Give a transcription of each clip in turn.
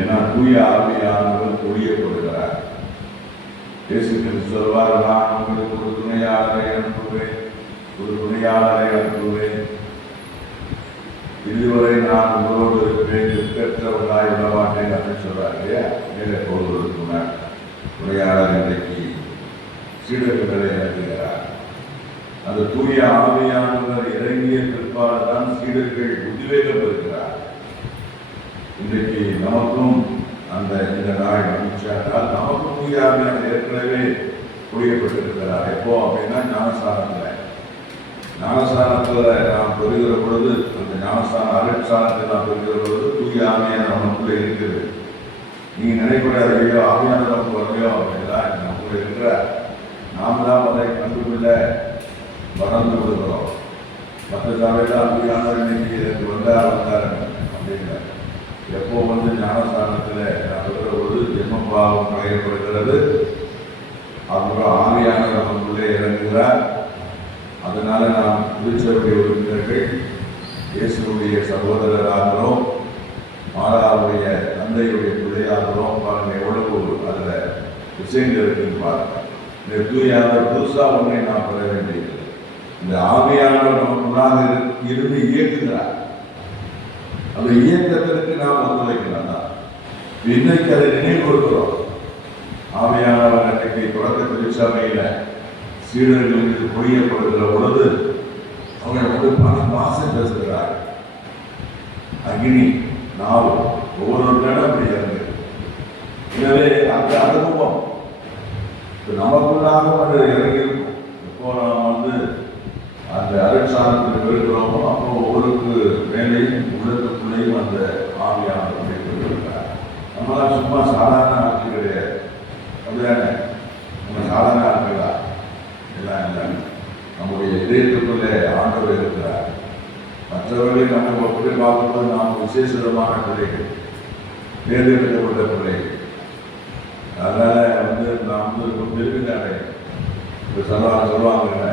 ஏன்னா தூய ஆவியானவர் பொழியப்படுகிறார். இயேசு கிறிஸ்து சொல்வார், நான் உங்களுக்கு ஒரு துணையாளரை அனுப்புவேன், இதுவரை நான் உங்களோடு இருப்பேன், பெற்றவர்களாய் விடமாட்டேன் அப்படின்னு சொல்றாரு இல்லையா? மேலே போவதற்கு துணையாளர் இன்றைக்கு சீடர்களை இறங்குகிறார். அந்த தூய ஆவியானவர் இறங்கிய பிற்பாடு தான் சீடர்கள் உத்வேகம் பெறுகிறார். இன்றைக்கு நமக்கும் இந்த நாள் மகிழ்ச்சியானால் நமக்கும் தூய ஆவியானவர் ஏற்கனவே புரியப்பட்டிருக்கிறார். எப்போ அப்படின்னா ஞானஸ்தானத்தில் நாம் பெறுகிற பொழுது, அந்த ஞானஸ்தான அருட்சானத்தை நாம் பெறுகிற பொழுது தூய ஆவியான நமக்குள்ளே இருக்குது. நீங்கள் நினைக்கூடாது, ஐயோ ஆவியான நமக்கு வரலையோ அப்படின்னா நமக்குள்ள இருக்கிற நாம் தான் அதை கண்டுபிடில வளர்ந்து கொடுக்கிறோம். மற்ற சபையில் ஆவியானவர் இன்னைக்கு எனக்கு வந்தார் அப்படிங்கிற எப்போ ஞானஸ்தானத்தில் நான் பெறுகிற பொழுது ஜென்மபாவம் களையப்படுகிறது. அப்புறம் ஆவியானவர் நமக்குள்ளே இறங்குகிறார். அதனால நாம் திருச்சபையுடைய உறுப்பினர்கள் இயேசுடைய சகோதரராகிறோம், மாதாவுடைய தந்தையுடைய பிள்ளையாகிறோம். பாருங்க எவ்வளவு அதில் விஷயங்கள் இருக்குன்னு பாருங்க. இந்த தூயானவர் புதுசாக ஒன்றை நாம் பெற வேண்டியது. இந்த ஆவியானவர் நமக்குள்ளாக இருந்து இயக்குகிறார். அந்த இயக்கத்திற்கு நாம் ஒத்துழைக்கலாம் தான். இன்னைக்கு அதை நினைவு கொடுக்கிறோம். ஆவியானவர் அன்றைக்கு தொடக்க திருச்சபையில சீடர்களுக்கு புரியப்படுகிற பொழுது அவங்க பாசம் பேசுகிறார். அக்னி நாவு ஒவ்வொருவரும் அப்படி இறங்கு. எனவே அந்த அனுபவம் நமக்குள்ளாக அது இறங்கியிருக்கும். இப்போ நாம் அந்த அருட்சானத்தில் இருக்கிறோமோ அப்போ ஒவ்வொருக்கு மேலையும் உள்ளத்துக்குள்ளேயும் அந்த ஆவியானவரை கொண்டிருக்கிறார். நம்மளாம் சும்மா சாதாரண ஆட்கள் கிடையாது. அப்படிதானே? நம்ம சாதாரண ஆட்களா? எல்லாம் இல்லை. நம்முடைய இதயத்துக்குள்ளே ஆண்டவர் இருக்கிறார். மற்றவர்களை நம்ம எப்படி பார்க்கும்போது நாம் விசேஷமான பிள்ளைகள், தேர்ந்தெடுக்கப்பட்ட பிள்ளைகள். அதனால நாம் ரொம்ப பெருமைதானே. இப்போ சொல்லுவாங்க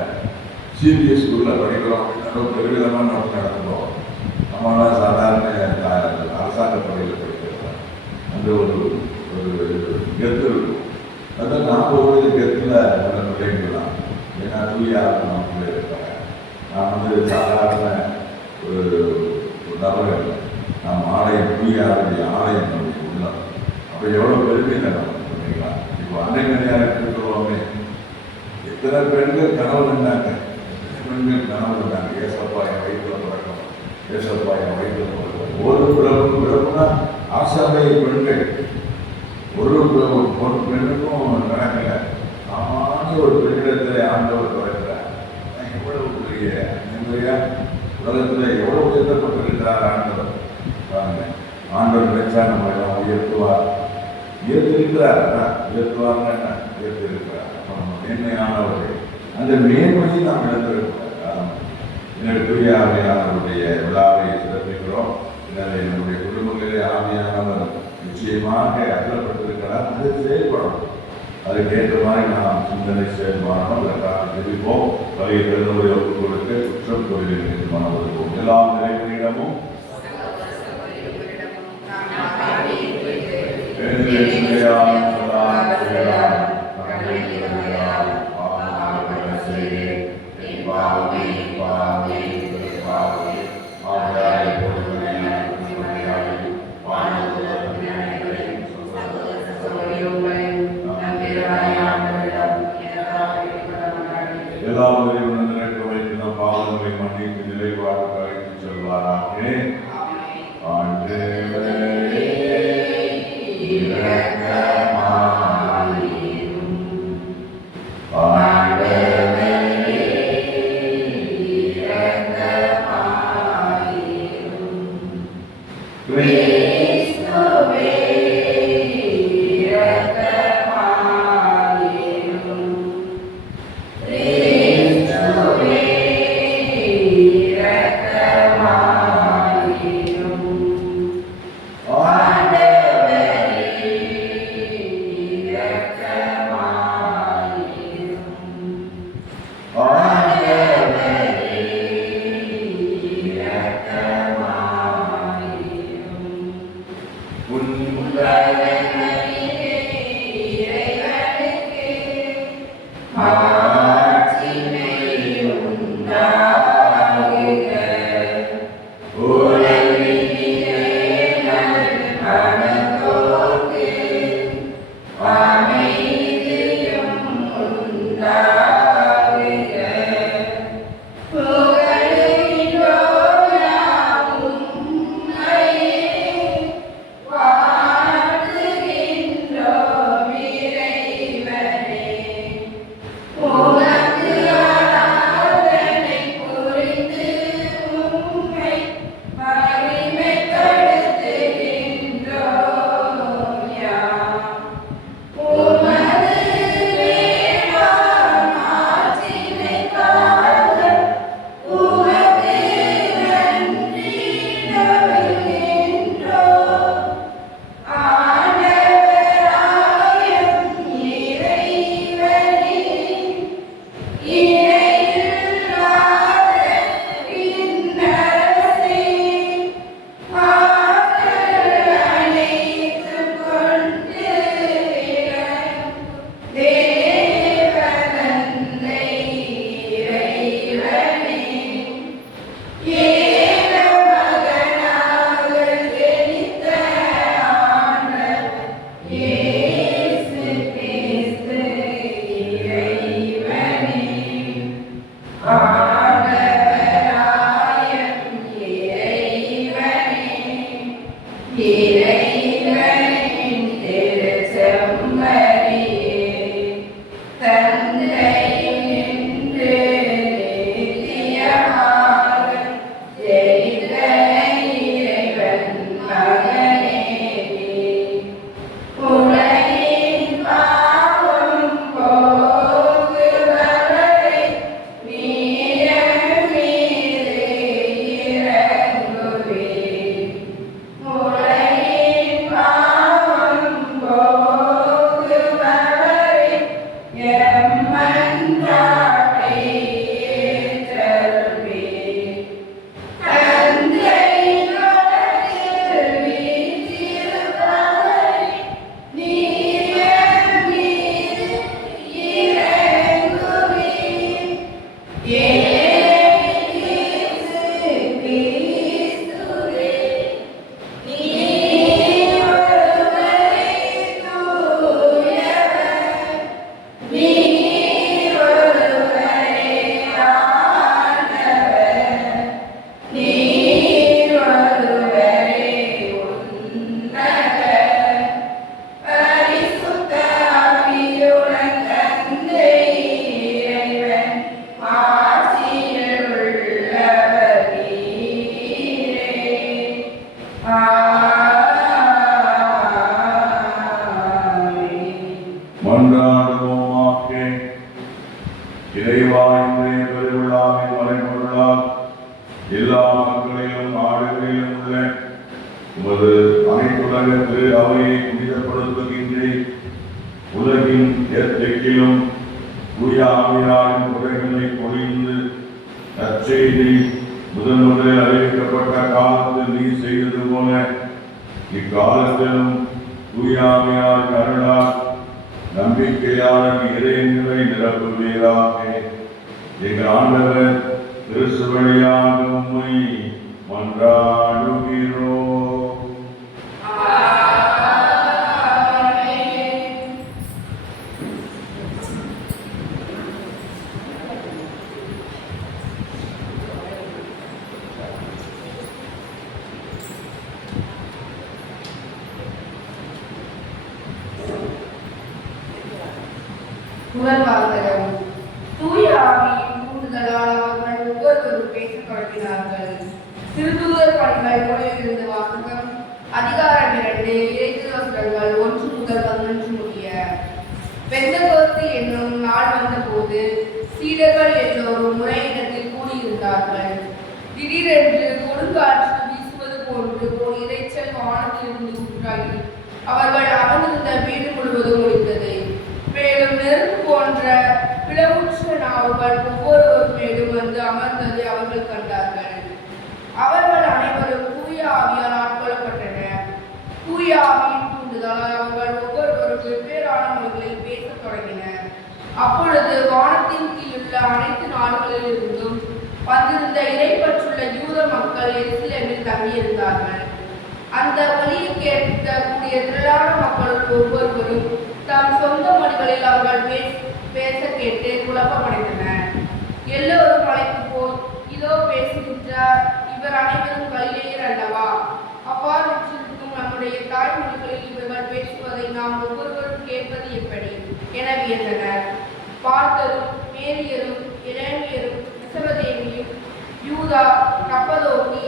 சிபிஎஸ் ஸ்கூலில் படிக்கிறோம் அப்படின்னா பெருவிதமாக நமக்கு நடந்துடும். நம்மளாம் சாதாரண அரசாங்க பள்ளியில் படிக்கிறோம். அந்த ஒரு கெத்து இருக்கும். அதான் நாம் ஒரு கெத்தில் நல்ல பிள்ளைங்கலாம். ஏன்னா தூயாக நமக்குள்ளே இருப்பாங்க. நான் சாதாரண ஒரு நபர்கள். நாம் ஆலயம் தூயாருடைய ஆலயம் நம்முடைய உள்ளம். அப்போ எவ்வளோ பெருமை நம்ம பண்ணிக்கலாம். இப்போ அன்னை மணியாக இருக்கிறோமே, எத்தனை பெண்கள் கனவு இருந்தாங்க, பெண்கள் கனவு இருந்தாங்க. ஏசப்பா என் வயிற்றில் பிறக்கணும், ஏசப்பா என் வயிற்றில் பிறக்கணும். ஒரு பிறப்புனா ஆசாமை பெண்கள் ஒரு பெண்ணுக்கும் நடக்கல. சாமானிய ஒரு பெண்ணிடத்தில் ஆண்டவர் பிறக்கிறார். எவ்வளவு பெரிய நிம்மதியா உலகத்தில் எவ்வளவு உயர்த்தப்பட்டிருக்கிறார் ஆண்டவர். பாருங்க, ஆண்டவர் நினைச்சா நம்ம எல்லாம் உயர்த்துவார். உயர்த்திருக்கிறார். உயர்த்துவார்னா என்ன? உயர்த்திருக்கிறார். அப்போ நம்ம மேன்மையானவர்கள். அந்த மேன்மையை நாம் இழந்திருக்கிறோம். என்னுடைய தூய ஆவியானவருடைய விழாவை சிறப்பிக்கிறோம். எனவே நம்முடைய குடும்பங்களிலே ஆவியானவர் நிச்சயமாக அகலப்பட்டிருக்கிறார். அது செயல்படும். அதுக்கேற்ற மாதிரி நாம் சிந்தனை செயல்பாடும். அதற்காக தெரிவிப்போம். பழைய பெருநோயை ஒப்புக் கொடுத்து குற்றம் தொழிலில் மனம் வருவோம். எல்லாம் நிறைவனிடமும் பாவங்களை மன்னித்து நிறைவாக கழித்து செல்வாராக. முதல் வாசகம். தூய ஆவியின் தூண்டுதலால் அவர்கள் ஒவ்வொருவரும் பேசத் தொடங்கினார்கள். திருத்தூதர் பணிகள் நூலிலிருந்து வாசகம். அதிகாரம் 2, இறைவசனங்கள் 1 முதல் 11 முடிய. பெந்தெகோஸ்து என்னும் நாள் வந்தபோது சீடர்கள் எல்லோரும் ஒரே இடத்தில் கூடியிருந்தார்கள். திடீரென்று கொடுங்காற்று வீசுவது போன்று ஒரு இரைச்சல் வானத்திலிருந்து உண்டாகி அவர்கள் அமர்ந்திருந்த வீடு முழுவதும் ஒழித்தது. மேலும் நெருப்பு போன்ற பிளவுற்ற நாவுகள் ஒவ்வொருவர் மேலும் வந்து அமர்ந்ததை அவர்கள் கண்டார்கள். அவர்கள் அனைவரும் தூய ஆவியால் ஆட்கொள்ளப்பட்டனர். தூய தூய ஆவியின் தூண்டுதலால் அவர்கள் ஒவ்வொருவரும் வெவ்வேறான மொழிகளில் பேசத் தொடங்கினர். அப்பொழுது வானத்தின் கீழுள்ள அனைத்து நாடுகளிலிருந்தும் வந்திருந்த இறைப்பற்றுள்ள யூத மக்கள் எருசலேமில் தங்கியிருந்தார்கள். அந்த ஒலியை கேட்கக்கூடிய திரளான மக்கள் ஒவ்வொருவரும் தம் சொந்த மொழிகளில் அவர்கள் பேச கேட்டு குழப்பமடைந்தனர். எல்லோரும் அழைத்து போய், இதோ பேசுகின்றார், இவர் அனைவரும் கலிலேயர் அல்லவா? அவ்வாறு இருக்கும் நம்முடைய தாய்மொழிகளில் இவர்கள் பேசுவதை நாம் ஒவ்வொருவரும் கேட்பது எப்படி என வியந்தனர். பார்த்தரும் மேரியரும் இளைஞரும் மெசபதேமியும் யூதா கப்பதோக்கி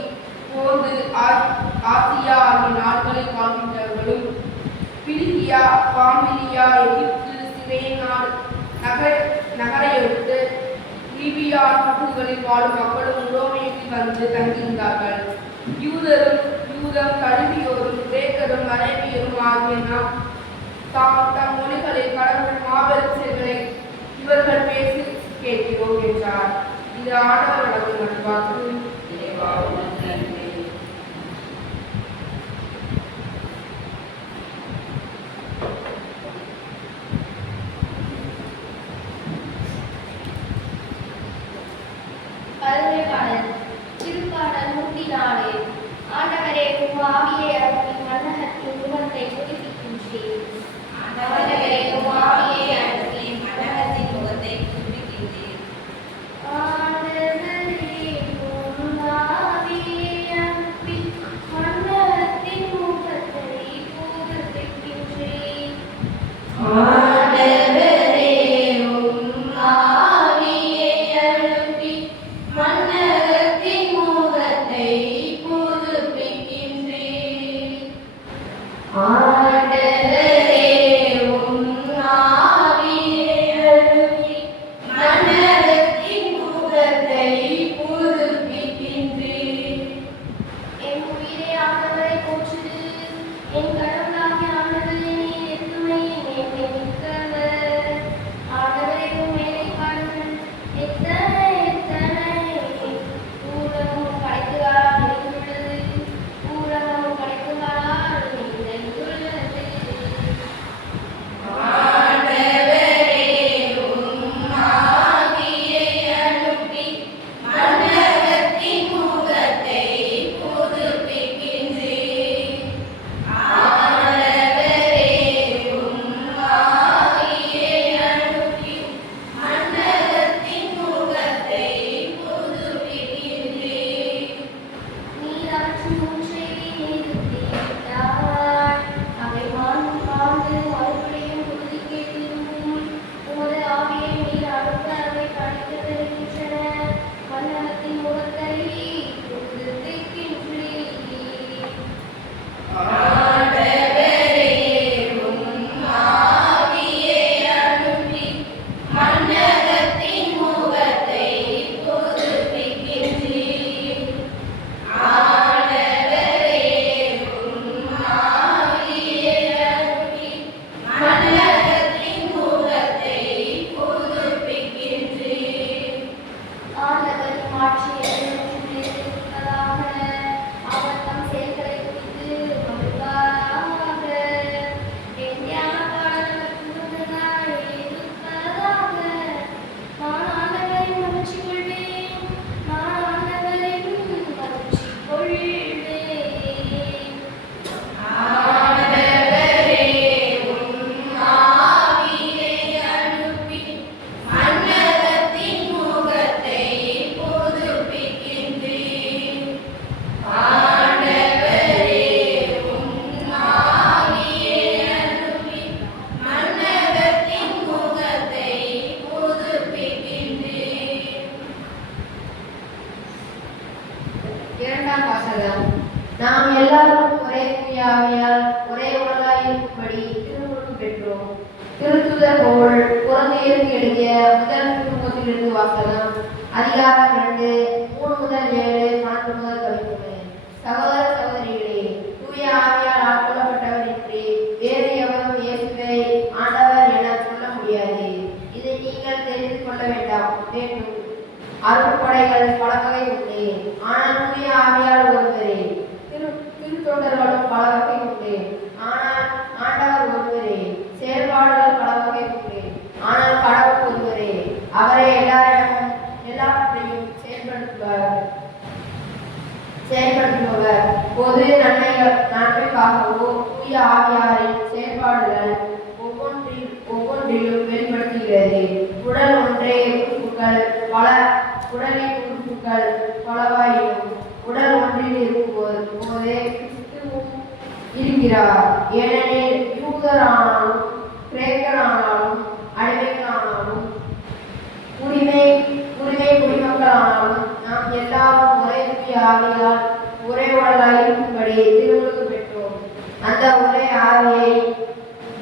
போந்து ஆசியா ஆகிய நாடுகளில் வாழ்கின்றவர்களும் பிலிகியா பாம்பிலியா எகிப்து சிரேன் நகரையொட்டு லிபியா பகுதிகளில் வாழும் மக்களும் உரோமையில் வந்து தங்கியிருந்தார்கள். யூதம் கல்வியோரும் கிரேக்கரும் அரேபியரும் ஆகிய நாம் தம் மொழிகளில் கடவுள் மாபெரும் செயல்களை இவர்கள் பேசி கேட்கிறோம் என்றார். இது ஆண்டவர் வழங்கும் வாக்கு. திருப்பாடல் 104. ஆண்டவரே, உம் ஆவியை அனுப்பி மன்னகத்தின் முகத்தை புதுப்பிக்கின்றீர். ஆண்டவரே, உம் ஆவியை அனுப்பி மன்னகத்தின் முகத்தை புதுப்பிக்கின்றீர். ஆண்டவரே, உம் ஆவியை அனுப்பி மன்னகத்தின் முகத்தை புதுப்பிக்கின்றீர். இரண்டாம் வாசகம். நாம் எல்லாரும் ஒரே ஆவியால் ஒரே உலகாயிருக்கும்படி திருமுழுக்கு பெற்றோம். திருத்துதர் பவுல் குழந்தையருக்கு எழுதிய முதல் திருமுகத்திலிருந்து வாசகம். அதிகாரம் 2, 3 முதல் 7, 12 முதல் 13. சகோதர சகோதரிகளே, தூய ஆவியால் ஆட்கொள்ளப்பட்டவரின்றி வேறு எவரும் இயேசுவை ஆண்டவர் என சொல்ல முடியாது. இதை நீங்கள் தெரிந்து கொள்ள வேண்டும். அருட்படைகள் பல வகை உண்டு, ஆனால் தூய ஆவியால் ஒருவரே. திருத்தொண்டர்களும் பல வகை உண்டு, பொது நன்மைக்காகவோ தூய ஆவியாரின் செயல்பாடுகள் ஒவ்வொன்றிலும் வெளிப்படுத்துகிறது. உடலின் உறுப்புகள் பலவாயினும் உடல் ஒன்றில் இருக்கும் போதே கிறிஸ்துவும் இருக்கிறார். ஏனெனில் யூதரானாலும் கிரேக்கரானாலும் அடிமைகளானாலும் உரிமை குடிமக்களானாலும் நாம் எல்லாரும் ஒரே தூய ஆவியால் ஒரே உடலாய் இருக்கும்படி திருவுழுக்கு பெற்றோம். அந்த ஒரே ஆவியை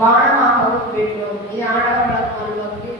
பானமாகவும் பெற்றோம். இது ஆண்டவர் அருள்வாக்கு.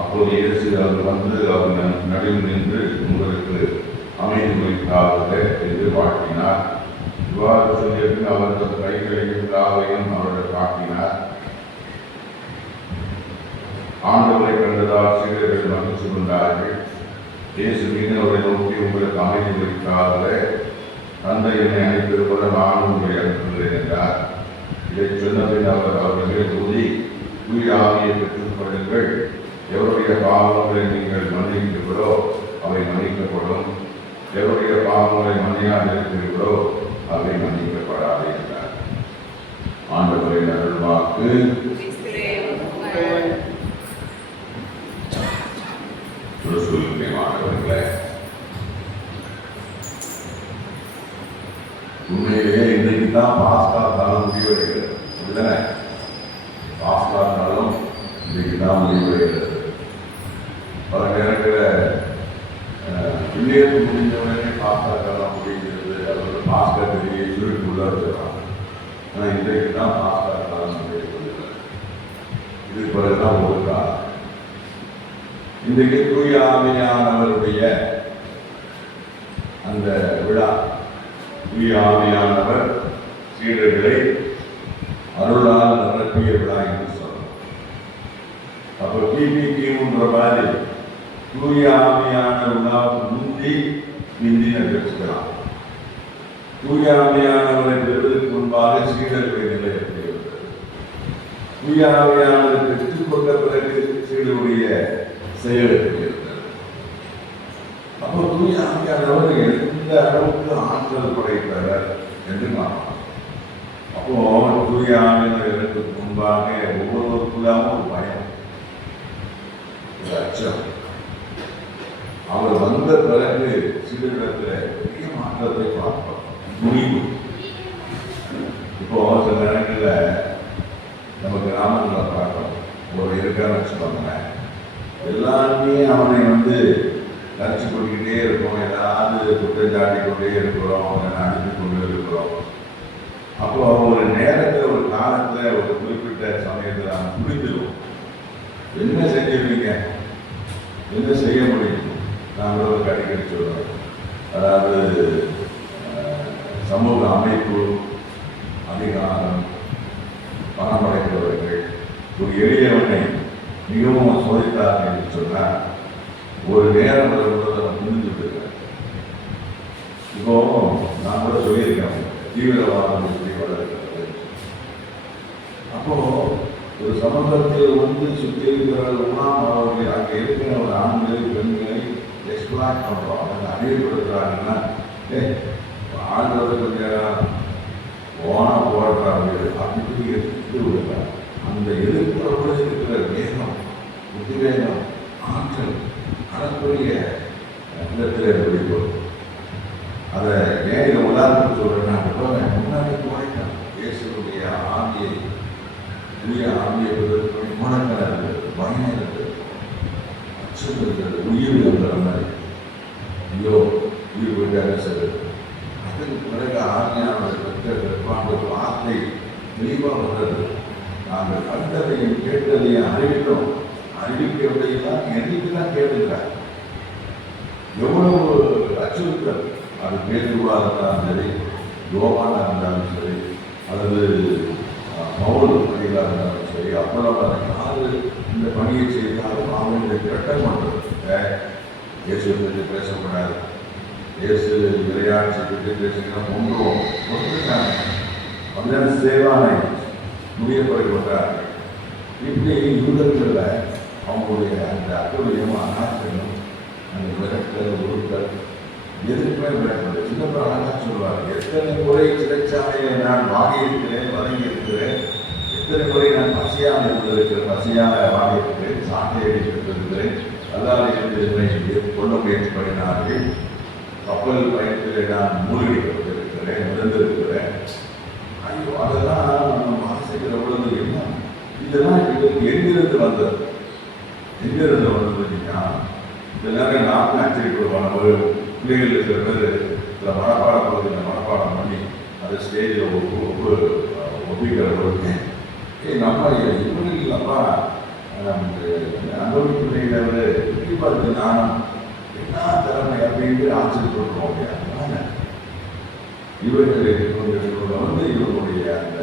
அப்போது இயேசு அவர் வந்து அவர் நடுவில் நின்று உங்களுக்கு அமைதி வைக்காத என்று வாழ்த்தினார். இவ்வாறு சொல்லியது அவரது கைகளையும் காலையும் அவர்கள் காட்டினார். ஆண்டவரை கண்டதால் சீடர்கள் மகிழ்ச்சி கொண்டார்கள். இயேசு மீது அவரை நோக்கி உங்களுக்கு அமைதி வைக்காத தந்தை என்னை அழைத்திருப்பத நானும் உங்களை அனுப்புகிறேன் என்றார். இதை சொன்னபின் அவர் அவர்கள் ஊதி தூய ஆவியை பெற்றுக் கொள்ளுங்கள். எவருடைய பாவங்களை நீங்கள் மன்னிக்கிறீர்களோ அவை மன்னிக்கப்படும், எவருடைய பாவங்களை மன்னியாதிருக்கிறீர்களோ அவை மன்னிக்கப்படாது என்றார். ஆண்டவரின் அருள்வாக்கு. மாணவர்களே, உண்மையிலேயே இன்றைக்கு தான் பாஸ்கா காலம் முடிவடைகிறது. அப்படிதானே? பாஸ்கா காலம் இன்றைக்கு தான் முடிவடைகிறது. பல நேரங்களில் பிள்ளைகளுக்கு முடிஞ்ச உடனே பாஸ்கா காலம் முடிகிறது. அதோட பாஸ்கா பெரிய சுருக்குள்ள வச்சுருக்காங்க. ஆனால் இன்றைக்கு தான் பாஸ்கா காலம் முடிவடைகிறது. இது பிறகுதான் ஒரு காலம். இன்றைக்கு தூய ஆவியானவருடைய அந்த விழா. தூய ஆவியானவர் சீடர்களை அருளால் நிரப்பிய விழா என்று சொல்லணும். அப்போ கிமுன்ற மாதிரி தூய ஆவியான விழாவுக்கு முந்தின வச்சுக்கலாம். தூய ஆவியானவரை பெறுவதற்கு முன்பாக சீடர்களை நிலை எப்படி இருந்தது? தூய ஆவியானவரை பெற்றுக் கொண்ட பிறகு சீடருடைய செயல் எப்படி இருந்தது? அப்போ தூய ஆவியானவர் எந்த அளவுக்கு ஆற்றல் படைத்தவர் என்று காணலாம். அப்போ தூய ஆவியானவருக்கு முன்பாக ஒவ்வொருவருக்குள்ளாவும் ஒரு பயம், ஒரு அச்சம். அவர் வந்த பிறகு சீடரிடத்தில் பெரிய மாற்றத்தை பார்ப்போம். முடிவு. இப்போ சில நேரங்களில் நம்ம கிராமங்களை பார்க்கணும். ஒரு இருக்கான்னு வச்சுக்கோங்க, எல்லாருமே அவனை கரைச்சி கொண்டுகிட்டே இருக்கோம், ஏதாவது குற்றஞ்சாட்டி கொண்டே இருக்கிறோம், அவனை அனுப்பி கொண்டு இருக்கிறோம். அப்போ ஒரு நேரத்தில் ஒரு காலத்தில் ஒரு குறிப்பிட்ட சமயத்தில் அவன் புரிஞ்சிடும். என்ன செஞ்சிருவீங்க, என்ன செய்ய முடியும்? நாங்கள் ஒரு அடிக்கடி சொல்கிறோம். அதாவது சமூக அமைப்பு, அதிகாரம், பணம் படைக்கிறவர்கள் ஒரு எளியவனை மிகவும் சோதித்தார்கள் என்று சொன்னால் ஒரு நேரம் வரும்போது அவன் புரிந்து விடுகிறார். இப்போ நான் கூட சொல்லியிருக்கேன், தீவிரவாதம் எப்படி வளர்க்கிறது. அப்போ ஒரு சமூகத்தில் சுற்றி இருக்கிறவர்கள்லாம் அவர்கள் அங்கே இருக்கிற ஒரு ஆண்கள் பெண்களை எக்ஸ்பிளாய்ட் பண்ணுறோம், அதை அறிவுப்படுத்துறாங்கன்னா ஆண்கள் கொஞ்சம் ஓனம் போடுறாங்க அப்படி எதிர்த்து விடுறாங்க. அந்த எதிர்ப்புறப்பட இருக்கிற வேகம், உத்வேகம், ஆற்றல் அதற்குரிய இடத்தில் பிடிக்கும். அதை ஏன் இதை உதாரணத்துக்கு சொல்றேன்னா, முன்னாடி குறைக்கணும் இயேசுடைய ஆவியை, புதிய ஆவியை முடக்கம் இருக்கிறது, பயம் இருக்கிறது, அச்சம் இருக்கிறது, உயிர் இருக்கிற மாதிரி ஐயோ உயிர் போயிட்டாங்க சார். அதுக்கு பிறகு ஆவியானவர் பெற்ற வார்த்தை தெளிவாக வந்தது. நாங்கள் கண்டதையும் கேட்டதையும் அறிவித்தோம், அறிவிக்கவில்லையெல்லாம் என்னைக்கு தான் கேட்டுக்கிறார். எவ்வளவு அச்சுறுத்தல், அது பேருவாக இருந்தாலும் சரி, யோகானாக இருந்தாலும் சரி, அல்லது பவுல் பணிகளாக இருந்தாலும் சரி, அவ்வளவு யாரு இந்த பணியை செய்தாலும் அவங்களுடைய கட்டம் பண்ணுறது. இயேசு பற்றி பேசக்கூடாது, இயேசு விளையாட்டு பற்றி பேசுகிறோம், ஒன்றுட்டாங்க அப்படின் சேவானை முடியப்படுகிறார்கள். இப்படி யூதர்களில் அவங்களுடைய அந்த அத்துழியம், அநாச்சரியம், அந்த விரட்டல், உருட்டல் எதுக்குமே விளக்கப்படுது. சின்னப்ப அழகாக சொல்வார், எத்தனை முறை சிறைச்சாலையை நான் வாங்கியிருக்கிறேன், வழங்கியிருக்கிறேன், எத்தனை முறை நான் பசியாக இருந்திருக்கிறேன், பசியாக வாங்கியிருக்கிறேன், சாட்டை அடித்திருக்கிறேன், அல்லாத கொள்ள முயற்சி பண்ணினார்கள், கப்பல் பயணத்தில் நான் மூழ்கடிக்கப்பட்டிருக்கிறேன், இழந்திருக்கிறேன். ஐயோ அதெல்லாம் நம்ம வாசிக்கிற பொழுது என்ன இதெல்லாம் எங்கிருந்து வந்தது, எங்கிருந்து வந்ததுன்னா இதெல்லாம் நான் ஆச்சரியப்படுவான ஒரு பிள்ளைகள் இருக்கிற பேர் சில மனப்பாட பகுதியில் மனப்பாடம் பண்ணி அந்த ஸ்டேஜில் ஒப்பிக்கிற பொழுது நம்ம இவங்க இல்லப்பா அனுபவி பிள்ளைகள் இப்படி நானும் என்ன திறமை அப்படின்ட்டு ஆச்சரியப்படுறோம். அதனால இவர்களுடைய இவர்களுடைய அந்த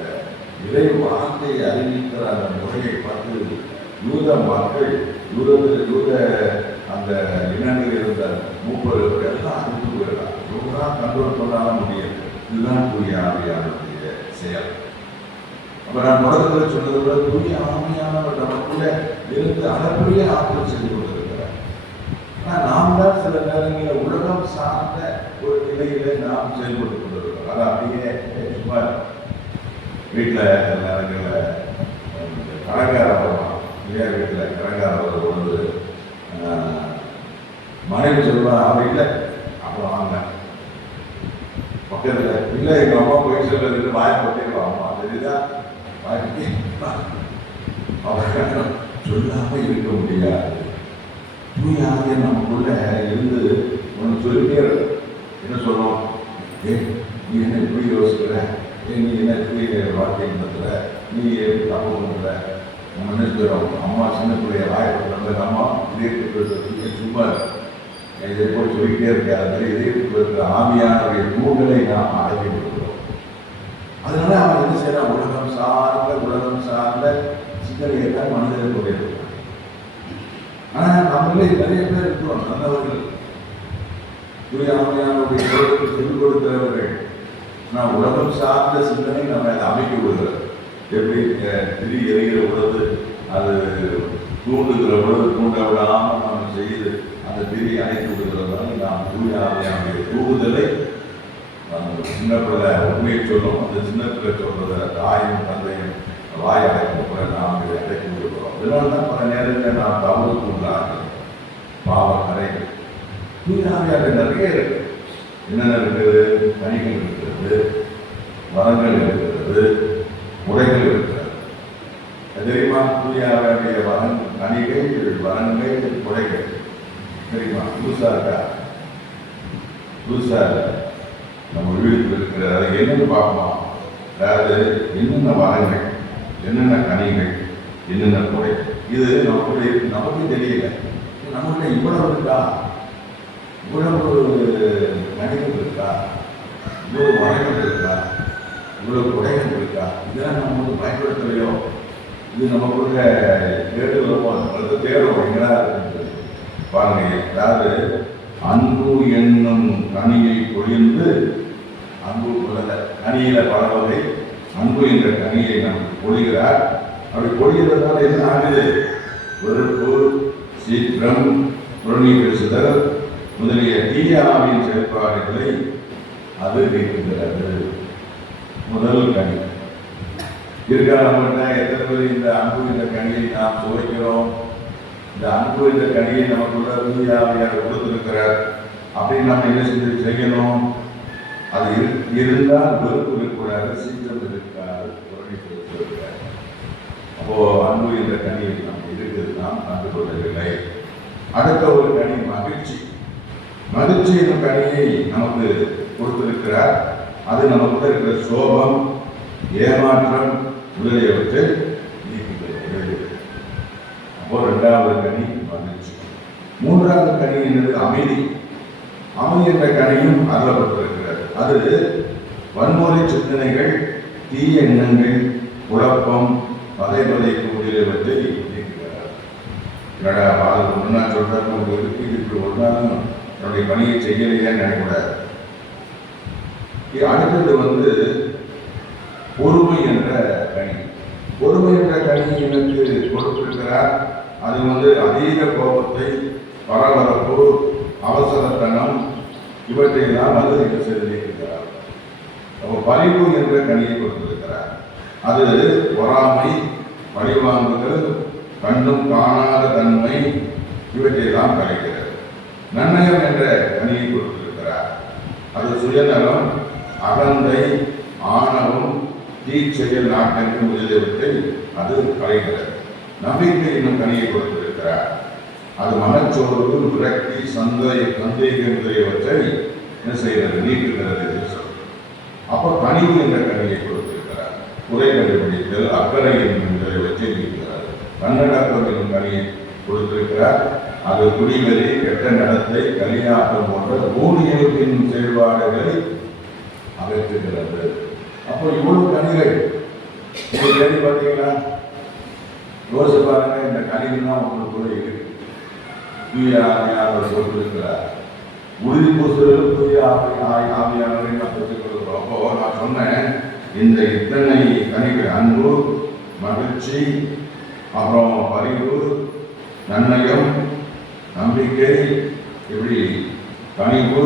இறை வார்த்தையை அறிவிக்கிற அந்த முறையை பார்த்து யூத மக்கள், யூத அந்த இனங்கள் இருந்த மூப்பர்கள் எல்லாம் அறிந்து போயிடலாம். இவங்கதான் கண்ட்ரோல் பண்ணாலும் முடியாது. இதுதான் தூய ஆவியானுடைய செயல். அப்ப நான் தொடர்ந்து சொன்னது கூட தூய ஆவியானவர் நமக்குள்ள இருந்து அளப்பரிய ஆற்றல் செய்து கொண்டிருக்கிறார். ஆனால் நாம் தான் சில நேரங்களில் உலகம் சார்ந்த ஒரு நிலையில நாம் செயல்பட்டு கொண்டிருக்கிறோம். அது அப்படியே சும்மா வீட்டில் சில நேரங்களில் கடற்கார வருவான் இல்லையா, வீட்டில் கடற்கார வர பொழுது மனைவி சொல்லுவா, அவன் இல்லை அப்புறம் வாங்க பக்கத்தில் இல்லை, எங்கள் அம்மா போய் சொல்றது வாய் போட்டிருவான், அம்மா தெரியுதா வாய்ப்பு அவர்கள் சொல்லாமல் இருக்க முடியாது. தூயாவே நமக்குள்ள இருந்து ஒன்று சொல்லிட்டே என்ன சொல்லுவோம், நீ என்ன இப்படி யோசிக்கிற, நீ என்ன தூய வாழ்க்கை நடத்துற, நீ தப்பு பண்ணுற, நம்ம என்ன சொல்கிறோம், அம்மா சின்ன பிள்ளைய வாய்ப்பு அம்மா இதே சும்மா இதே போல் சொல்லிக்கிட்டே இருக்க. அது மாதிரி இதே இருக்கிற ஆவியானுடைய தூண்களை நாம் அடக்கி கொடுக்கிறோம். அதனால அவன் என்ன செய்யறான், உலகம் சார்ந்த சிந்தனையை தான் மனிதர்கள் கொண்டிருக்கிறான். ஆனால் நம்மளே நிறைய பேர் இருக்கிறோம் நல்லவர்கள், தூய ஆவியானுடைய சொல்லிக் கொடுக்கிறவர்கள். நான் உலகம் சார்ந்த சிந்தனை நம்ம அதை அமைக்க விடுகிறது. எப்படி திரி எறிகிற பொழுது அது தூண்டுகிற பொழுது தூண்ட விடாமல் நம்ம செய்து அந்த திரி அணைத்து விடுகிறதால நாம் தூய ஆவியானுடைய தூண்டுதலை சின்ன பிள்ளை உண்மையை சொல்லும். அந்த சின்ன பிள்ளை சொல்றத தாயும் தந்தையும் வாய் அடைக்க நாம் இதை அடைக்கி விடுகிறோம். இதனால தான் பல நேரத்தில் நாம் தவறுக்கு உள்ளாக பாவ கரைகள். தூய ஆவியாக நிறைய இருக்கு. என்னென்ன இருக்குது, கனிகள் இருக்கிறது, வரங்கள் இருக்கிறது, முறைகள் இருக்கிறது. தெரியுமா, தூய ஆவியானுடைய கனிகள், வரங்கள், முறைகள் தெரியுமா? புதுசா இருக்கா? புதுசா நம்ம வீட்டுக்கு இருக்கிற அதை என்னென்னு பார்க்கணும். அதாவது என்னென்ன வரங்கள், என்னென்ன கனிகள், என்னென்ன முறை, இது நமக்கு தெரியல. நம்மகிட்ட இவ்வளவு இருக்கா, இவ்வளவு கனிகள் இருக்கா, இவ்வளவு வரங்கள் இருக்கா, இவ்வளவு குறைகள் இருக்கா, இதெல்லாம் நம்ம வந்து பயன்படுத்தலையோ, இது நமக்குள்ள தேடுதலோ அல்லது தேடுவோம் எங்களா இருக்குது பாருங்க. அதாவது அன்பு என்னும் கனியை பொழிந்து, அன்பு கனியில பல வகை, அன்பு என்ற கனியை நமக்கு பொழிகிறார். அப்படி பொழிகிறதுனால என்ன ஆகுது? வெறுப்பு, சீற்றம், புரணி பேசுதல் முதலிய தீய ஆவியின் செயல்பாடுகளை அது நீக்குகிறது. முதல் கனி இருக்கா நம்மகிட்ட? எத்தனை பேர் இந்த அன்பு என்ற கனியை நாம் சுவைக்கிறோம்? இந்த அன்பு என்ற கனியை நமக்குள்ள தூய ஆவியார் கொடுத்திருக்கிறார். அப்படின்னு நம்ம என்ன செய்யணும்? அது இருந்தால் வெறுப்பு இருக்கக்கூடாது, சீற்றம் இருக்காது, புரணி பேசுவதற்காது. அப்போ அன்பு என்ற கனியை நமக்கு இருக்குது, நாம் கண்டு கொள்ளவில்லை. அடுத்த ஒரு கனி மகிழ்ச்சி. மகிழ்ச்சி என்ற கனியை நமக்கு கொடுத்திருக்கிறார். அது நமக்கு இருக்கிற சோகம், ஏமாற்றம் முதலியவற்றை நீக்குகிறது. அப்போ இரண்டாவது கனி மகிழ்ச்சி. மூன்றாவது கனி என்பது அமைதி. அமைதி என்ற கனியும் அருளப்பட்டிருக்கிறது. அது வன்முறை சிந்தனைகள், தீய எண்ணங்கள், குழப்பம், பதைவதை முதலியவற்றை நீக்குகிறார். என்னடா பாதத்துக்கு முன்னா சொல்றாரு, உங்களுக்கு இருக்கு, இப்படி ஒரு நாளும் என்னுடைய பணியை செய்யலையான்னு நினைக்கூடாது. அடுத்தது வந்து பொறுமை என்ற கனி. பொறுமை என்ற கனி எனக்கு கொடுத்திருக்கிறார். அது வந்து அதீத கோபத்தை, பரபரப்பு, அவசரத்தனம் இவற்றையெல்லாம் அது என்ன செய்திருக்கிறார். அப்போ பரிவு என்ற கனியை கொடுத்திருக்கிறார். அது பொறாமை, பழிவாங்குதல், கண்ணும் காணாத தன்மை இவற்றையெல்லாம் கலைக்கிறது. நன்னயம் என்ற கனியை கொடுத்திருக்கிறார். அது சுயநலம், அகந்தை, ஆணவம், தீச்செயல், நாட்டங்கள் முதலியவற்றை அது கலைகிறது. நம்பிக்கை என்னும் கனியை கொடுத்திருக்கிறார். அது மனச்சோர்வு, விரக்தி, சந்தேகம் முதலியவற்றை என்ன செய்கிறது? நீக்குகிறது என்று சொல்றது. அப்போ கனிவு என்ற கனியை கொடுத்திருக்கிறார். குறை கண்டுபிடித்தல், அக்கறை முதலியவற்றை நீக்குகிறது. கண்ணடக்கம் என்னும் கனியை கொடுத்திருக்கிறார். அது குடிவெறி, கெட்ட நடத்தை, கலியாட்டம் போன்ற ஊழியத்தின் செயல்பாடுகளை அகற்றுகிறது. அப்போ இவ்வளவு கனிகள் தேடி பார்த்தீங்களா? யோசிச்சு பாருங்க. இந்த கனிகள் தான் உங்களுக்கு இருக்கு. தூய ஆவியானவர் கொடுத்திருக்கிறார். உறுதி பூசுதல் தூய ஆவியானவரை நான் பெற்றுக் கொள்கிறோம். அப்போ நான் சொன்னேன், இந்த இத்தனை கனிகள் அன்பு, மகிழ்ச்சி, அப்புறம் பரிவு, நன்னயம், நம்பிக்கை, இப்படி கனிவு,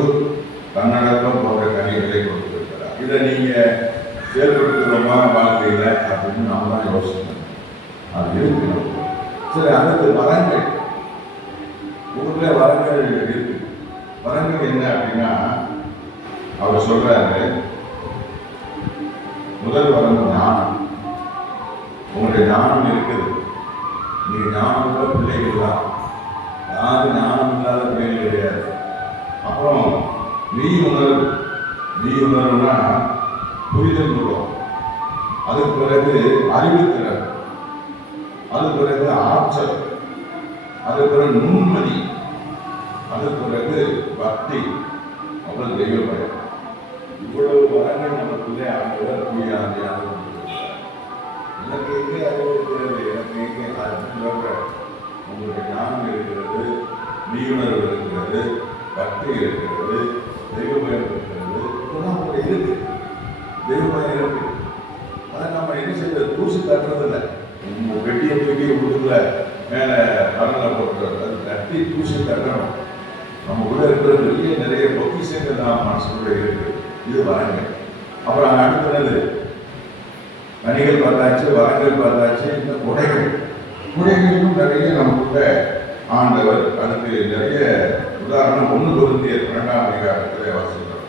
தன்னடக்கம் போன்ற கனிகளை கொடுத்திருக்கிறார். இதை நீங்க செயல்படுத்துகிறோமா வாழ்க்கையில அப்படின்னு நாம தான் யோசிக்கணும். அது இருக்கணும். சரி, அடுத்து வரங்கள். ஊர்ல வரங்கள் இருக்கு. வரங்கள் என்ன அப்படின்னா, அவர் சொல்றாரு, முதல் வரம் ஞானம். உங்களுடைய ஞானம் இருக்குது. நீங்க ஞானம் உள்ள பிள்ளைகள் தான். யாரும் ஞானம் இல்லாத பிள்ளைகள் கிடையாது. அப்புறம் மெய் உணர்வு. மெய் உணர்வுனா புரிதல் நுட்பம். அதுக்கு பிறகு அறிவுத்திறன், அது பிறகு ஆற்றல், அது பிறகு நுண்மதி, அது பிறகு பக்தி, அப்புறம் தெய்வ பயம். இவ்வளவு வரங்கள் நமக்குள்ளே ஆண்டவர் தூயாதியாக எனக்கு எங்கே அறிவு இருக்கிறது, எனக்கு எங்கே உங்களுக்கு ஞானம் இருக்கிறது, மெய்யுணர்வு இருக்கிறது, பக்தி இருக்கிறது, தெய்வ பயம் இருக்கிறது. இதெல்லாம் உங்களுக்கு இருக்கு. தெய்வ பயம் இருக்கு. அதை நம்ம என்ன செய்யறது? தூசி தட்டுறதில்லை. வெட்டியை தூக்கி உள்ள மேலே கடலில் போட்டுறது, அது தட்டி தூசி தட்டணும். நம்ம உள்ள இருக்கிற பெரிய நிறைய பொக்கிஷங்கள் தான் மனசுக்குள்ள இருக்கு. இது வரங்கள். அப்புறம் அடுத்தது கனிகள் பார்த்தாச்சு, வரங்கள் பார்த்தாச்சு. இந்த குடைகள், குடைகளுக்கும் நிறைய நமக்குள்ள ஆண்டவர் அதுக்கு நிறைய உதாரணம் 1 Corinthians 2ஆம் அதிகாரத்தில் வாசிக்கிறோம்.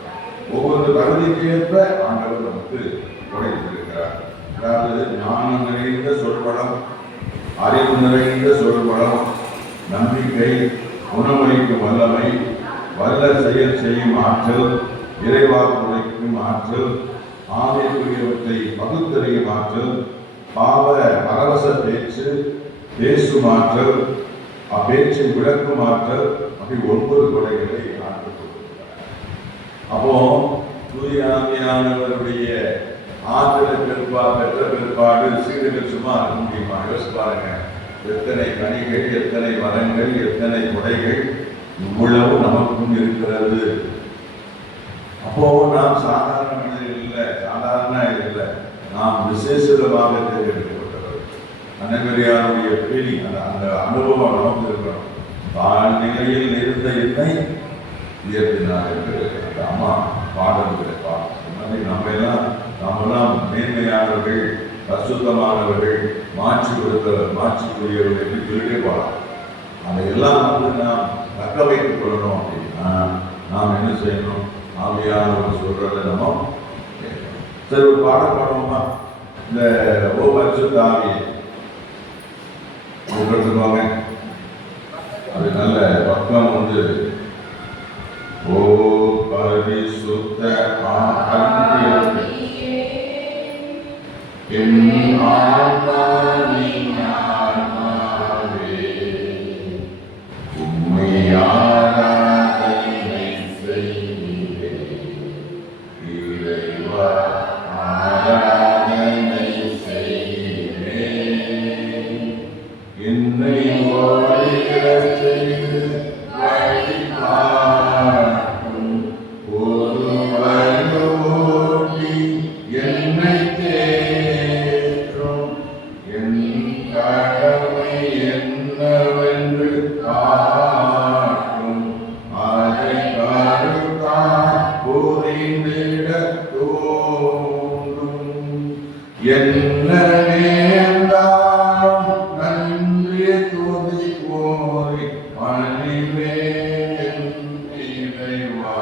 ஒவ்வொரு தகுதிக்கேற்ப ஆண்டவர் நமக்கு குடைத்திருக்கிறார். அதாவது ஞானம் நிறைந்த சொல்படம், அறிவு நிறைந்த சொல்படம், நம்பிக்கை, குணமளிக்கும் வல்லமை, வல்ல செயல் செய்யும் ஆற்றல், இறைவாக்கு உழைக்கும் ஆற்றல், ஆவிக்குரியவற்றை பகுத்தறியும் ஆற்றல், பாவ பரவச பேச்சு, பேசும் ஆற்றல், அப்பேச்சை விளக்கும் ஆற்றல், அப்படி 9 கொடைகளை ஆற்றல் கொடுக்கிறார். அப்போ தூய ஆவியானவருடைய ஆற்றலை பெற்ற பிற்பாடு சீடுகள் சும்மா இருக்க முடியுமா? யோசிச்சு பாருங்க. எத்தனை கனிகள், எத்தனை மரங்கள், எத்தனை கொடைகள் இவ்வளவு நமக்கும் இருக்கிறது. அப்போ நாம் சாதாரண மனிதர்கள் இல்லை, சாதாரண இல்லை, நாம் விசேஷமாக தேர்ந்தெடுக்கப்பட்டவர். அன்னமரியாருடைய ஃபீலிங், அந்த அனுபவம் நமக்கு இருக்கணும். தான் நிலையில் இருந்த என்னை உயர்த்தினார் என்று அந்த அம்மா பாடல்களை பாடம். நம்மெல்லாம் மேன்மையானவர்கள், பரிசுத்தமானவர்கள், மாற்றிக்குரியவர்கள் என்று சொல்லிட்டே போகலாம். அதையெல்லாம் நாம் தக்க வைத்துக் கொள்ளணும் அப்படின்னா நாம் என்ன செய்யணும்? ஆவியானவர் சொல்றதை நம்ம கேட்கணும். சரி, ஒரு பாடம் பாடுவோமா? இந்த ஓ பரிசுத்த ஆவி சொல்லுவாங்க, அது நல்ல பக்கம் வந்து ஓ பரிசுத்த ஆவியே என் ஆன்மாவின் ஆன்மாவே உம்மை ஆராதனை செய்கிறேன். இறைவா ஆராதனை செய்கிறேன். என்னை ஓடிடச் செய்து வழிகாட்டும் ஒரு வழியோட்டி என்னை தேற்றும். என் கடமை என்னவென்று காட்டும். அதை கருத்தாய் புரிந்திடத் தோன்றும். என்ன நேர்ந்தாலும் நன்றி துதிப்போரை பணிவேன் இறைவா.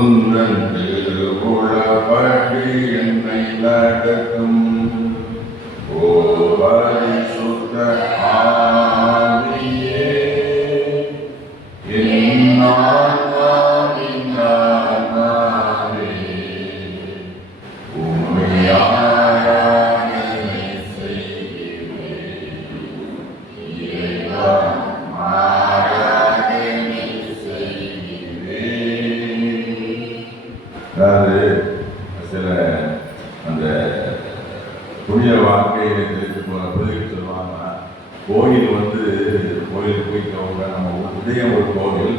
உந்தன் திருவுளப்படி என்னை நடத்தும். ஓ பரிசுத்த ஆவியே என் ஆன்மாவின் ஆன்மாவே உம்மை ஆராதனை செய்கிறேன். இறைவா ஆராதனை செய்கிறேன். அதாவது சில அந்த புனித வாழ்க்கையை தெரிவித்து சொல்லுவாங்க. கோயில் கோயிலுக்கு போய்க்கவங்க, நம்ம இதயம் ஒரு கோவில்.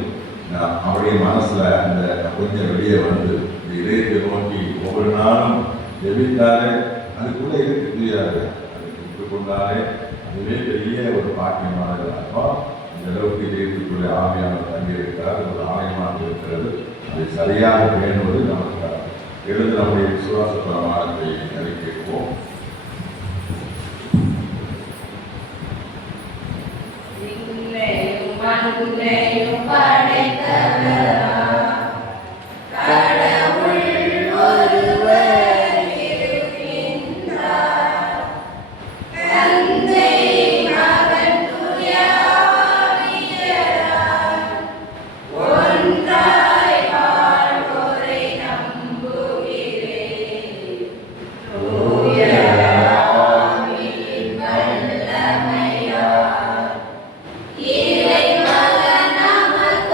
அப்படியே மனசுல அந்த கொஞ்சம் வெளியே வந்து இந்த இதயத்தை நோக்கி ஒவ்வொரு நாளும் ஜெபித்தாலே அதுக்குள்ளே இருக்கு தெரியாது. அதை விட்டு கொண்டாலே அதுவே பெரிய ஒரு பாக்கியமானது. அப்போ இந்த அளவுக்கு இதயத்துக்குள்ளே ஆவியானவர் தங்கியிருக்கிறார், ஒரு ஆலயமாக இருக்கிறது. அதை சரியாக பேணுவது நமக்கு எழுது. நம்முடைய விசுவாச பிரமாணத்தை அறிவிப்போம். இறை மகன் நமக்கு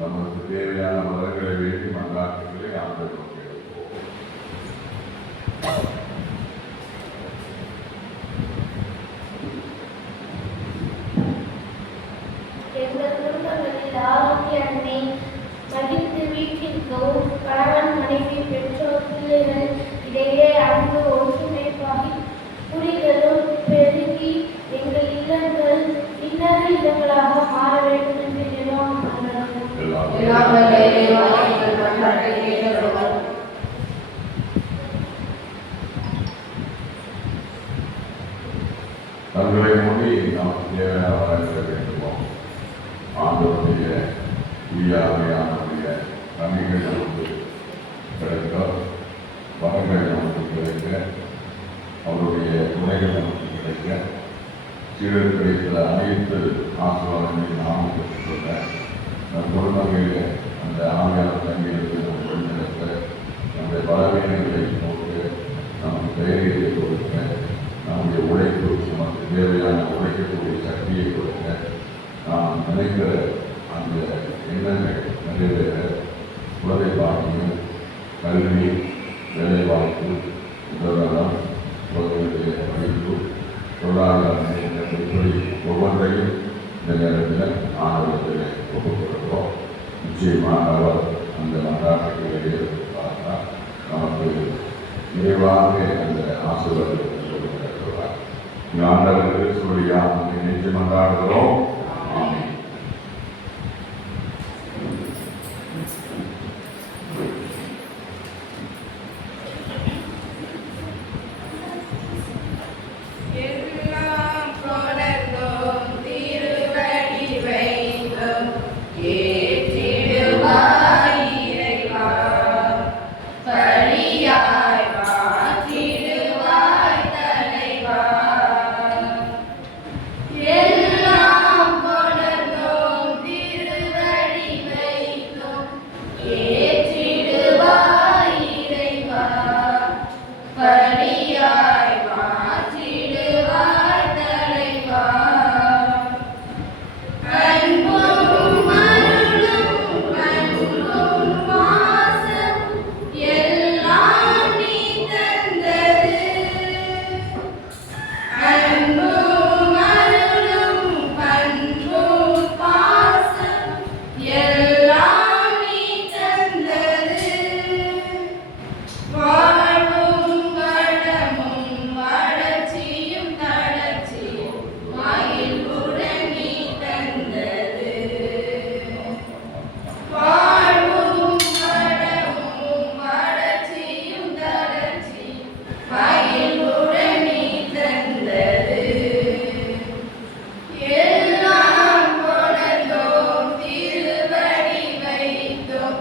நமக்கு தேவையான வரங்களை வேண்டி மன்றாட்டுகளை ஆண்டவர் நோக்கி எடுப்போம். எங்கள் குடும்பங்களில் ஆரோக்கியமே மகிழ்ந்து வீட்டிற்கும் கணவன் மனைவி பெற்றோர் பிள்ளைகள் இடையே அன்பு ஒற்றுமை புரிதலும் பெருகி எங்கள் இல்லங்கள் இல்லற இல்லங்களாக மாற வேண்டும் என்று எல்லாம் தங்களை மூடி நமக்கு தேவையான வரங்களை வேண்டுமோம். ஆண்டவருடைய உயாமையானுடைய நன்மைகள் நமக்கு கிடைக்க, வரங்கள் நமக்கு கிடைக்க, அவருடைய துணைகள் நமக்கு கிடைக்க, சீடர் கிடைத்த அனைத்து ஆசீர்வாதங்களையும் நாம் பெற்றுக்கொள்ள, நம் குடும்பங்களில் அந்த ஆவியாளர் தங்கியிருந்து நம்ம வழிநடத்த, நம்முடைய பலவீனங்களை நோக்க, நமக்கு தைரியத்தை கொடுக்க, நம்முடைய உழைப்பு நமக்கு தேவையான உழைக்கக்கூடிய சக்தியை கொடுக்க, நாம் நினைக்கிற அந்த எண்ணங்கள் நிறைவேற குழந்தை பாக்கியம், கல்வி, வேலைவாய்ப்பு, உடல்நலம், குழந்தைகளுடைய படிப்பு, பொருளாதார முன்னேற்றம், இப்படி ஒவ்வொன்றையும் இந்த நேரத்தில் ஆண்டவர்களை ஒப்புக்கொள்கிறோம். நிச்சயமாக அவர் அந்த மன்றாட்டுகளை ஏற்படுத்தார் நமக்கு நிறைவாக அந்த ஆசீர்வாதத்தை கொடுக்கிறார். ஆண்டவர் கிறிஸ்துவின் நாமத்தை நினைத்து மன்றாடுகிறோம். ஆமென். எல்லாம் தொடர்ந்தோம் திருவடி வைத்தோம் ஏற்றிடுவாய் இறைவா, பலியாய் மாற்றிடுவாய் தலைவா. எல்லாம் தொடர்ந்தோம் திருவடி வைத்தோம் ஏற்றிடுவாய் இறைவா, பலியாய் மாற்றிடுவாய் தலைவா. அன்பும் அருளும் அன்பும் பாசம் எல்லாம் நீ தந்தது. அன்பும் அருளும் அன்பும் பாசம் எல்லாம் நீ தந்தது. வாழ்வும் வளமும் வளர்ச்சியும் தளர்ச்சியும் மகிழ்வுடன் நீ தந்தது. வாழ்வும் வளமும் வளர்ச்சியும் தளர்ச்சியும் மகிழ்வுடன் நீ தந்தது. எல்லாம் கொணர்ந்தோம் திருவடி வைத்தோம்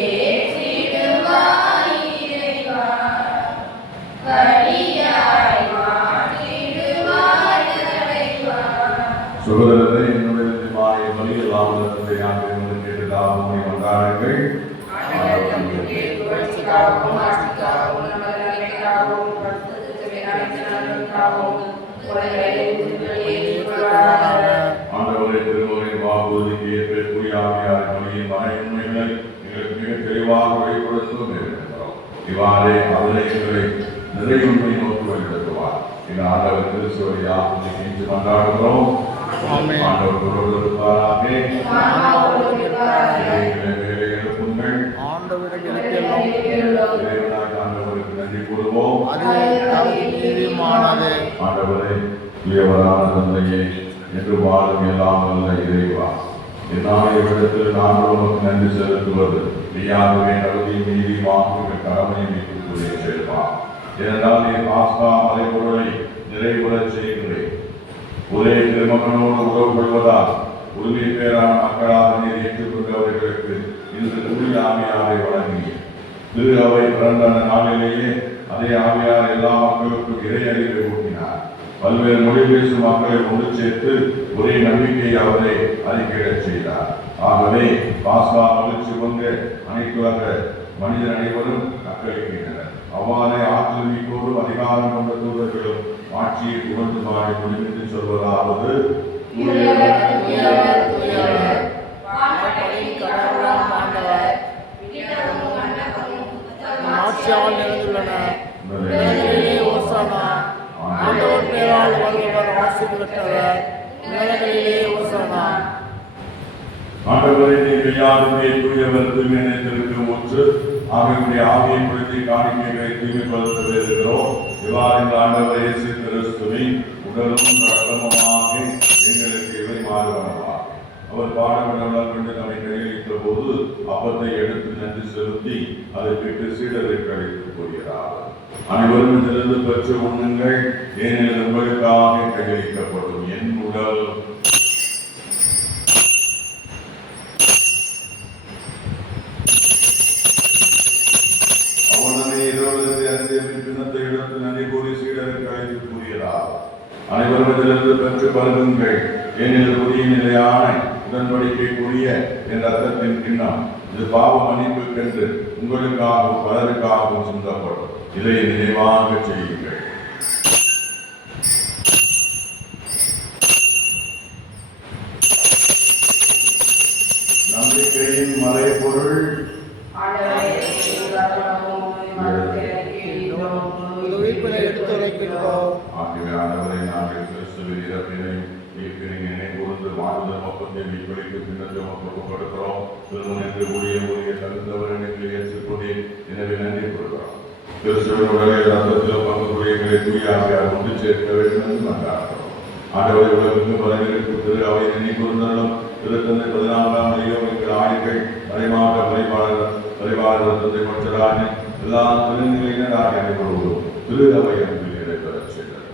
ஏற்றிடுவாய் இறைவா, பலியாய் மாற்றிடுவாய் தலைவா. சகோதரரை என்னுடைய மாலை பலியில் ஆவதற்கு ஆண்டு கேட்டதாக மன்றாடுங்கள். ஆண்டவரே, புகழ்ச்சிக்காகவும் ஆட்சிக்காகவும் நமது நன்மைக்காகவும் பரிசுத்தத்திற்கு அனைத்து நன்மைக்காகவும் கொலைகளை ஏற்றுக்கொள்வாராக. ஆண்டவரை திருமுறையின் வாக்குறுதிக்கு ஏற்ற தூயாமையார் பலியின் மனைவிகளை எங்களுக்கு மிக தெளிவாக வெளிப்படுத்தும் இருக்கிறோம். இவ்வாறே அவர்களை நிறைவுண்மை நோக்கி வழிநடத்துவார். எங்கள் ஆண்டவர் கிறிஸ்துவை யாத்திரை செஞ்சு கொண்டாடுகிறோம். ஆண்டவர் கொடுப்பாராக. வேலை எழுப்புங்கள். ஆண்டவருக்கு நன்றி கூறுவோம். நீதிமானதே. ஆண்டவரை உயர்வரான தந்தையே, என்று வாழும் எல்லாம் நல்ல இறைவா, என்னால இடத்தில் நாங்கள் உமக்கு நன்றி செலுத்துவது நீயாகவே தகுதியும் நீதியுமாக கடமையை மீட்புக்குரிய சேர்ப்பான். ஏனென்றால் நீ பாஸ்கா மறைபொருளை நிறைவுறச் செய்கிறேன். ஒரே திருமகனோடு உறவு கொள்வதால் உரிமை பேரான மக்களாக நீர் ஏற்றுக்கொண்டவர்களுக்கு இன்று தூய ஆவியாரை வழங்கி திரு அவை பிறந்த நாளிலேயே அதே ஆவியார் எல்லா மக்களுக்கும் இறை அறிவை ஊட்டினார். பல்வேறு மொழி பேசும் மக்களை ஒன்று சேர்த்து ஒரே நம்பிக்கையை அவரை அறிக்கையிடச் செய்தார். ஆகவே பாஸ்கா மகிழ்ச்சி கொண்டு அனைத்துலக மனிதர் அனைவரும் அக்களிக்கின்றனர். அவ்வாறே ஆற்றல் மிக்கோரும் அதிகாரம் கொண்ட தூதர்களும் ஆட்சியை புகழ்ந்து பாடி முடிவென்று சொல்வதாவது ஆட்சியால் நிறைந்துள்ளன. ஆண்டவர் பேரால் வருபவர் ஆசி பெற்றவர். நிலங்களிலே ஓசானா. ஆண்டவரை நீ மெய்யாகவே தூயவர் தூய்மையினத்திற்கு ஒன்று அவர்களுடைய ஆவியை குறித்து காணிக்கைகளை தூய்மைப்படுத்த வருகிறோம். இவ்வாறு இந்த ஆண்டவர் இயேசு கிறிஸ்துவை உடலும் ரத்தமுமாக எங்களுக்கு இவை மாறுவனவாக. அவர் பாடுபடலாம் என்று நம்மை கையளித்த போது அப்பத்தை எடுத்து நன்றி செலுத்தி அதை பெற்று சீடருக்கு அளித்து கூறுகிறார். அனைவரும் இதிலிருந்து பெற்று உண்ணுங்கள், ஏனெனில் உங்களுக்காக கையளிக்கப்படும் என் உடல். அனைவரும் இதிலிருந்து பெற்று பருகுங்கள், ஏனெனில் புதிய நிலையான உடன்படிக்கைக்குரிய என் ரத்தத்தின் கிண்ணம். இது பாவ மன்னிப்புக்கென்று உங்களுக்காகவும் பலருக்காகவும் சிந்தப்படும். இதை நினைவாக செய்யுங்கள். நம்பிக்கையின் மறைபொருள் எடுத்துரைக்கின்றோம். ஆகவே ஆண்டவரை நாங்கள் கிறிஸ்துவின் இறப்பினையும் மீட்பினையும் நினைகூர்ந்து வாழ்தல் மொத்தத்தை மீட்பளித்து பின்னத்தை ஒப்புக்கொடுக்கிறோம். திருமணத்தை ஊழிய தகுந்தவர் எங்களை ஏற்றுக்கொண்டேன். எனவே நன்றி கூறுகிறோம். கிறிஸ்துவின் உடலை ரத்தத்தில் பங்கு கொள்கைகளை தூயாமையார் ஒன்று சேர்க்க வேண்டும் என்று மன்றாடுகிறோம். ஆண்டவரை உலகிற்கு வரவேற்பு திரு அவை நினைகூர்ந்தாலும் திருத்தந்தை 14ஆம் அதிகம் எங்கள் ஆய்வுகள் மறைமாவட்ட பரிபாளர் ரத்தத்தை மற்றராக எல்லா திருநிலையினர் ஆகியோரும் திரு அவை அன்பில் நடைபெறச் செய்தார்.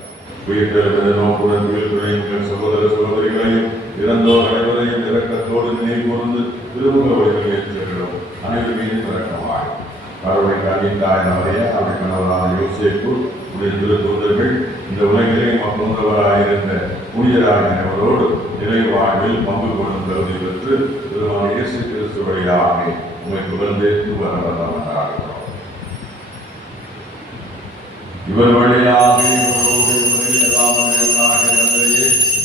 உயிர்த்தெழுந்த நோக்குடன் உயிர்த்துறையும் சகோதர சகோதரிகளையும் இறந்தோர் அனைவரையும் இரக்கத்தோடு நினைவு கூர்ந்து திருமுக வழிகள் ஏற்றுகிறோம். அனைவரையும் இரக்கமாய் கடவுளை கண்டித்தாய் அவரைய அவரை கணவரான யோசேப்பு உடைய திருத்தூதர்கள் இந்த உலகிலே மற்றொன்றவராயிருந்த புனிதராக அனைவரோடு நிலை வாழ்வில் பங்கு கொள்ளும் தகுதி பெற்று திருமண இயேசு கிறிஸ்து வழியாக உண்மை புகழ்ந்தேற்று வரவந்தார்கள். இவர் வழியாக எல்லாம்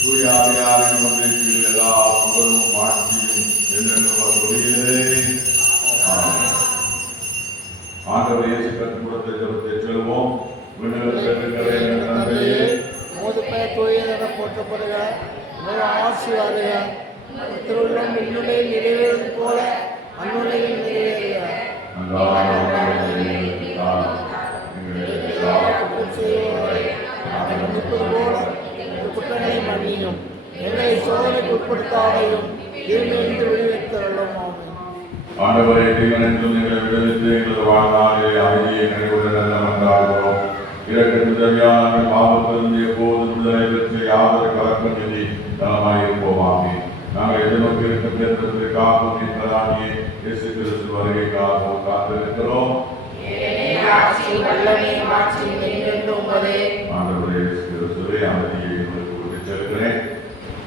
தூயாவியாரின் ஒன்றைக்கு எல்லா புகழும் ஆட்சியும் என்றென்று வருகிறதே. ஆண்டவர் இயேசு கற்றுக் கொடுத்த ஜெபத்தை செல்வோம். போற்றப்படுக, ஆட்சி வருக, திருவுள்ளம் இன்னுடைய நிறைவேறுவது போல அன்னுலையில் நிறைவேறுக. குற்றங்களை மன்னியும், எங்களை சோதனைக்கு உட்படுத்தாதையும் தீமையிலிருந்து விடுவித்தருளும். ஆண்டவரை தீவனென்றும் எங்களை விடுவித்து எங்களது வாழ்நாளிலே அமைதியை நிறைவுடன் நல்ல மன்றாடுகிறோம். இறக்கத்தில் தேவையான பாவத்திலிருந்து எப்போது விடுதலை பெற்று யாதொரு கலக்கம் இல்லை நலமாயிருப்போமாக. நாங்கள் எதிர்நோக்கி இருக்கும் தேர்தலுக்காகவும் மீட்பதாகிய இயேசு கிறிஸ்து வருகைக்காகவும் காத்திருக்கிறோம். ஆண்டவரே இயேசு கிறிஸ்துவே, அமைதியை உங்களுக்கு விட்டுச் செல்கிறேன்,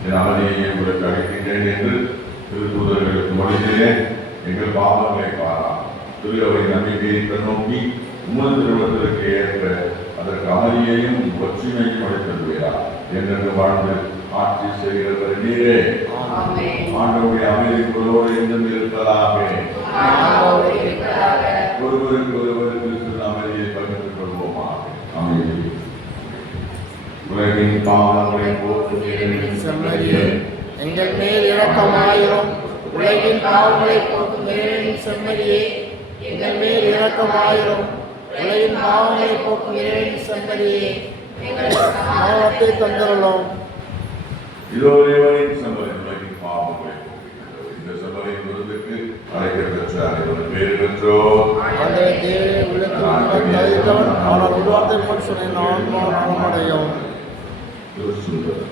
என் அமைதியை உங்களுக்கு அளிக்கின்றேன் என்று திருத்தூதர்களுக்கு மொழிகிறேன். எங்கள் பாவங்களை பாராம் திரு அவை நம்பிக்கையை கண்ணோக்கி உமது திருவத்திற்கு ஏற்ப அதற்கு அமைதியையும் ஒற்றுமையும் அளித்தருவீரா என்று வாழ்ந்து ஆட்சி செய்கிறவர் நீரே. ஆண்டவருடைய அமைதிக்குள்ளோடு என்றும் இருப்பதாக. ஒருவருக்கு ஒருவர் கிறிஸ்து அமைதியை பகிர்ந்து கொள்வோமா. அமைதி. உலகின் பாவங்களை போக்கும் செம்மறியே, எங்கள் மேல் இரக்கமாயிரும். உலகின் பாவங்களை போக்கும் இறைவனின் செம்மறியே, எங்கள் மேல் இரக்கமாயிரும். உலகின் பாவங்களை போக்கும் இறைவனின் செம்மறியே, பாவத்தை தந்தருளோம். இதோ இறைவனின் செம்மறி உலகின் பாவங்களை போக்குகின்றது. இந்த சபையின் விருதுக்கு அழைக்கப்பெற்ற அனைவரும் பேறு பெற்றோர். ஆண்டவரே, தேவனே, உள்ளத்தில் உள்ள தகுதித்தவன், ஆனால் உருவார்த்தை மட்டும் சொன்ன ஆன்மா நலமடையும். திருச்சுந்தர்